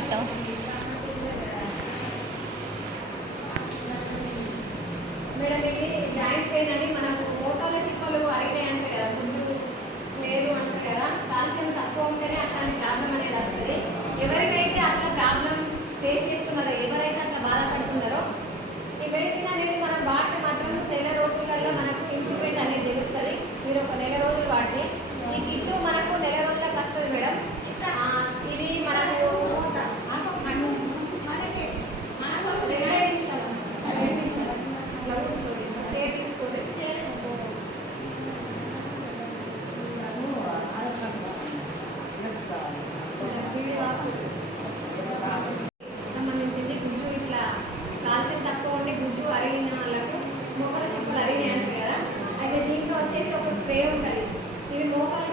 తీస్తాం మేడం ఇది joint pain అని మనకు మోకాల చిప్పలు అరిగినాయి అంటే కదా. ఇవే ఉంటాయి ఇవి మోకాలు